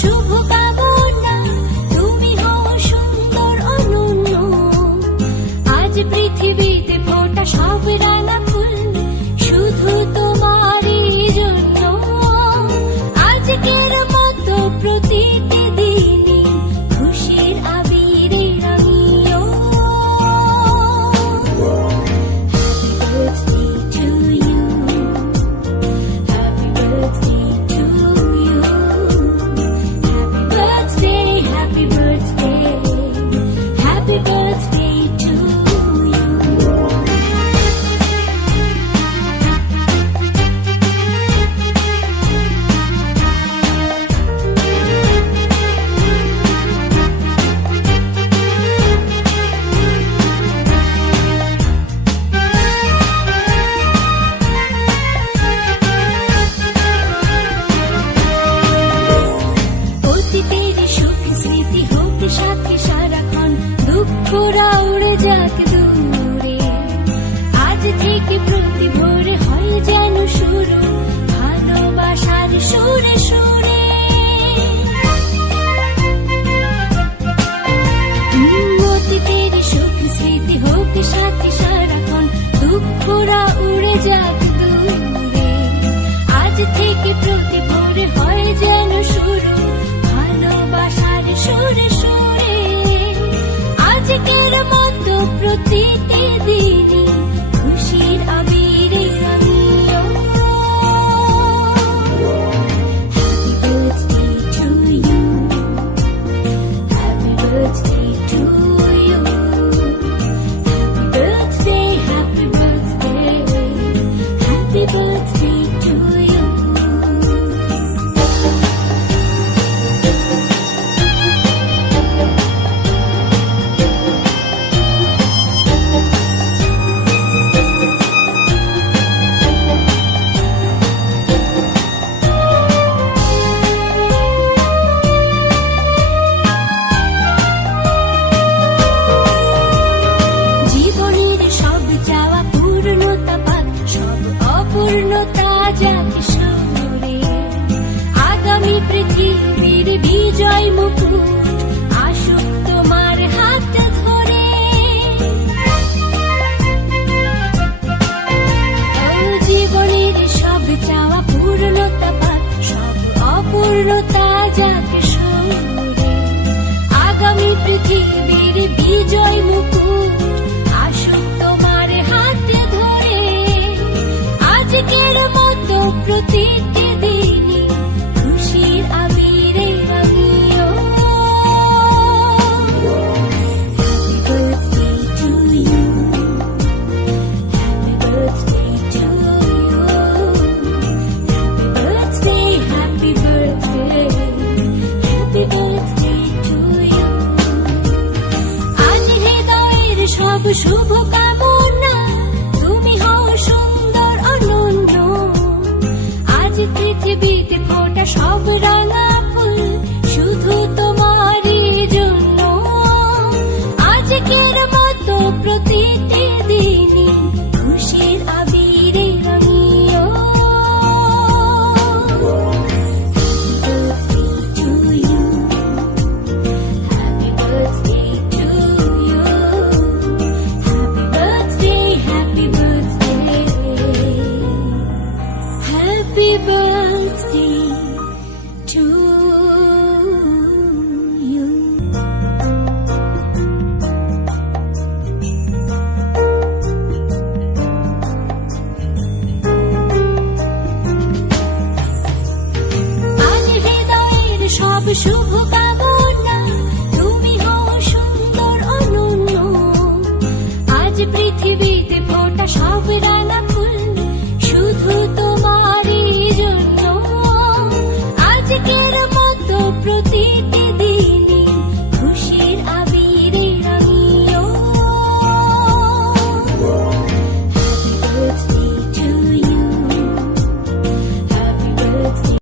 শুভ কামনা, তুমি হও সুন্দর অনন্য। আজ পৃথিবীতে ফোটা সব রাঙা ফুল শুধু তোমারই জন্য। আজকের মতো প্রতিটি দিনই খুশির আবিরে রাঙিও। Happy birthday to you, happy birthday to you, অতীতের সুখ স্মৃতি হোক সাথে সারাক্ষণ, দুঃখরা উড়ে যাক দূরে। আজ থেকে প্রতি ভোরে হয় যেন শুরু ভালোবাসার সুরে সুরে। অতীতের সুখ স্মৃতি হোক সাথে সারাক্ষণ, দুঃখরা উড়ে যাক দূরে। আজ থেকে প্রতি ভোরে হয় যেন শুরু ভালোবাসার সুরে সুরে। আজকের মতো প্রতিটি দিনই খুশির আবিরে রাঙিও। Happy birthday to you, happy birthday to you, happy birthday to you. জীবনের সব চাওয়া পূর্ণতা পাক, সব অপূর্ণতা যাক সরে। আগামী পৃথিবীর বিজয় মুকুট আসুক তোমার হাত ধরে। জীবনের সব চাওয়া পূর্ণতা পাক, সব অপূর্ণতা যাক সরে। আগামী পৃথিবীর বিজয় মুকুট আসুক তোমার হাতে ধরে। আজকের মতো প্রতিটি দিনই খুশির আবিরে রাঙিও। Happy birthday to you, আজ হৃদয়ের সব শুভ কামনা, তুমি হও সুন্দর অনন্য। আজ পৃথিবীতে ফোটা সব রাঙা ফুল শুধু তোমারই জন্য। আজকের মতো প্রতিটি দিনই খুশির আবিরে রাঙিও। Happy birthday to you, happy birthday, happy birthday to you. আজ হৃদয়ের সব শুভ